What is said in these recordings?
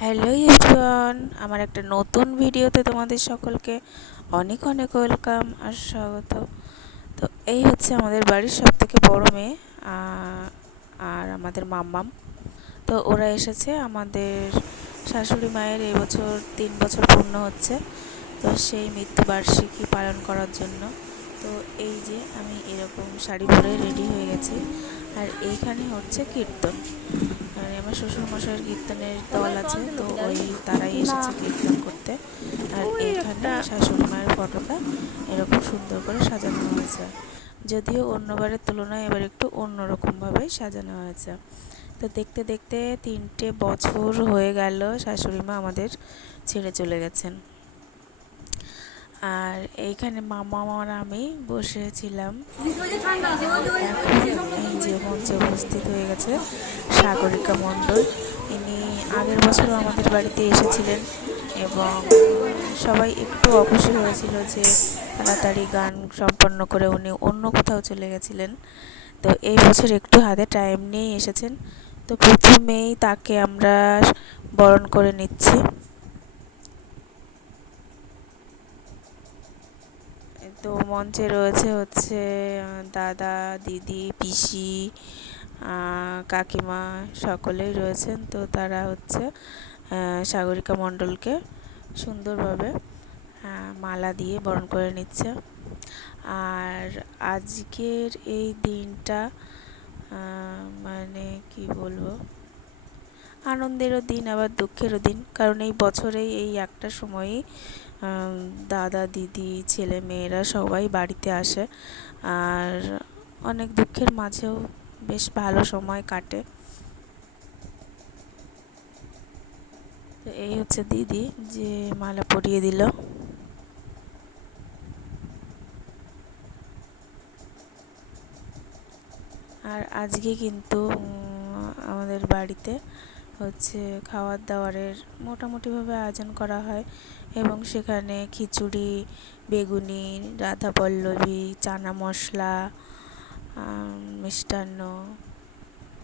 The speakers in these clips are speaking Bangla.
হ্যালো এভরিওয়ান, আমার একটা নতুন ভিডিওতে তোমাদের সকলকে অনেক অনেক ওয়েলকাম আর স্বাগত। তো এই হচ্ছে আমাদের বাড়ির সবথেকে বড় মেয়ে আর আমাদের মাম্মাম। তো ওরা এসেছে আমাদের শাশুড়ি মায়ের এই বছর 3 বছর পূর্ণ হচ্ছে, তো সেই মৃত্যুবার্ষিকী পালন করার জন্য। তো এই যে আমি এরকম শাড়ি পরে রেডি হয়ে গেছি, আর এইখানে হচ্ছে কীর্তন। আর আমার শ্বশুরমশাইয়ের কীর্তনের দল আছে, তো ওই তারাই এসেছে কীর্তন করতে। আর এইখানে শাশুড়ি মায়ের ফটোটা এরকম সুন্দর করে সাজানো হয়েছে, যদিও অন্যবারের তুলনায় এবার একটু অন্যরকমভাবেই সাজানো হয়েছে। তো দেখতে দেখতে 3 বছর হয়ে গেল শাশুড়ি মা আমাদের ছেড়ে চলে গেছেন। আর এইখানে মামা আর আমি বসেছিলাম। এখন এই যে মঞ্চে উপস্থিত হয়ে গেছে সাগরিকা মণ্ডল। ইনি আগের বছরও আমাদের বাড়িতে এসেছিলেন এবং সবাই একটু অখুশি হয়েছিল যে তাড়াতাড়ি গান সম্পন্ন করে উনি অন্য কোথাও চলে গেছিলেন। তো এই বছর একটু হাতে টাইম নিয়েই এসেছেন। তো প্রথমেই তাকে আমরা বরণ করে নিচ্ছি। তো মঞ্চে রয়েছে হচ্ছে দাদা, দিদি, পিসি, কাকিমা সকলেই রয়েছেন। তো তারা হচ্ছে সাগরিকা মণ্ডলকে সুন্দরভাবে মালা দিয়ে বরণ করে নিচ্ছে। আর আজকের এই দিনটা মানে কি বলবো, আনন্দেরও দিন আবার দুঃখেরও দিন, কারণ এই বছরেই এই একটা সময়ই দাদা, দিদি, ছেলে মেয়েরা সবাই বাড়িতে আসে। আর অনেক দুঃখের মাঝেও বেশ ভালো সময় কাটে। তো এই হচ্ছে দিদি যে মালা পরিয়ে দিল। আর আজকে কিন্তু আমাদের বাড়িতে হচ্ছে খাওয়ার দাওয়ারের মোটামুটিভাবে আয়োজন করা হয় এবং সেখানে খিচুড়ি, বেগুনি, রাধা পল্লবী, চানা মশলা, মিষ্টান্ন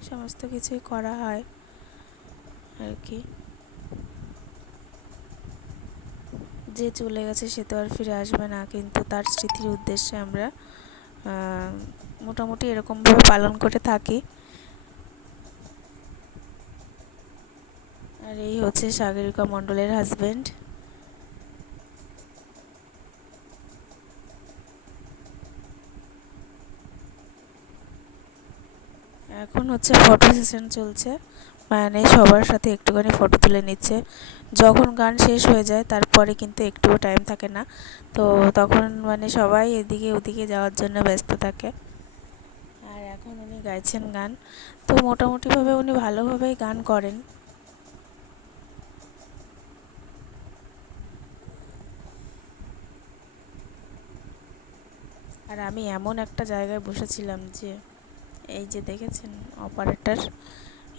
সমস্ত কিছুই করা হয় আর কি। যে চলে গেছে সে তো আর ফিরে আসবে না, কিন্তু তার স্মৃতির উদ্দেশ্যে আমরা মোটামুটি এরকমভাবে পালন করে থাকি। আর এই হচ্ছে সাগরিকা মণ্ডলের হাজব্যান্ড। এখন হচ্ছে ফটো সেশন চলছে, মানে সবার সাথে একটুখানি ফটো তুলে নিচ্ছে। যখন গান শেষ হয়ে যায় তারপরে কিন্তু একটুও টাইম থাকে না, তো তখন মানে সবাই এদিকে ওদিকে যাওয়ার জন্য ব্যস্ত থাকে। আর এখন উনি গাইছেন গান, তো মোটামুটিভাবে উনি ভালোভাবেই গান করেন। আর আমি এমন একটা জায়গায় বসেছিলাম যে এই যে দেখেছেন অপারেটর,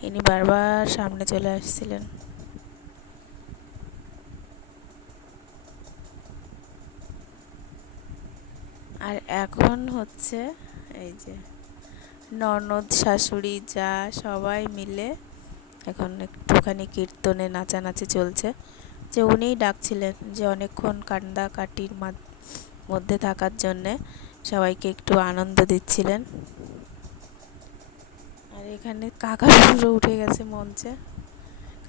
ইনি বারবার সামনে চলে আসছিলেন। আর এখন হচ্ছে এই যে ননদ, শাশুড়ি, যা সবাই মিলে এখন একটুখানি কীর্তনে নাচানাচি চলছে। যে উনিই ডাকছিলেন যে অনেকক্ষণ কান্দাকাটির মধ্যে থাকার জন্যে সবাইকে একটু আনন্দ দিচ্ছিলেন। আর এখানে কাকা শ্বশুরও উঠে গেছে মঞ্চে।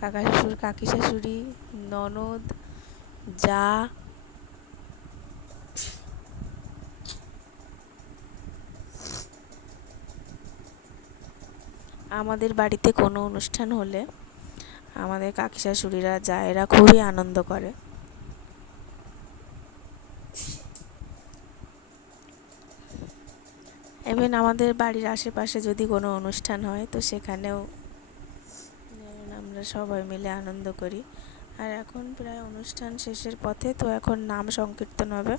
কাকা শ্বশুর, কাকি শাশুড়ি, ননদ, যা। আমাদের বাড়িতে কোনো অনুষ্ঠান হলে আমাদের কাকি শাশুড়িরা, জায়েরা খুবই আনন্দ করে। ইভেন আমাদের বাড়ির আশেপাশে যদি কোনো অনুষ্ঠান হয় তো সেখানেও আমরা সবাই মিলে আনন্দ করি। আর এখন প্রায় অনুষ্ঠান শেষের পথে, তো এখন নাম সংকীর্তন হবে,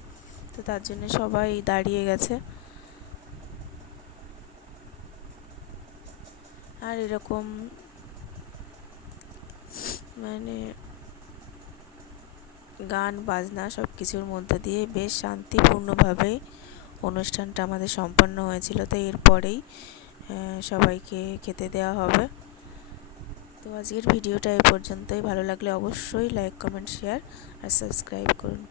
তো তার জন্য সবাই দাঁড়িয়ে গেছে। আর এরকম মানে গান বাজনা সব কিছুর মধ্যে দিয়ে বেশ শান্তিপূর্ণভাবেই অনুষ্ঠানটা আমাদের সম্পন্ন হয়েছিল। তো এরপরেই সবাইকে খেতে দেওয়া হবে। তো আজকের ভিডিওটা এই পর্যন্তই। ভালো লাগলে অবশ্যই লাইক, কমেন্ট, শেয়ার আর সাবস্ক্রাইব করুন।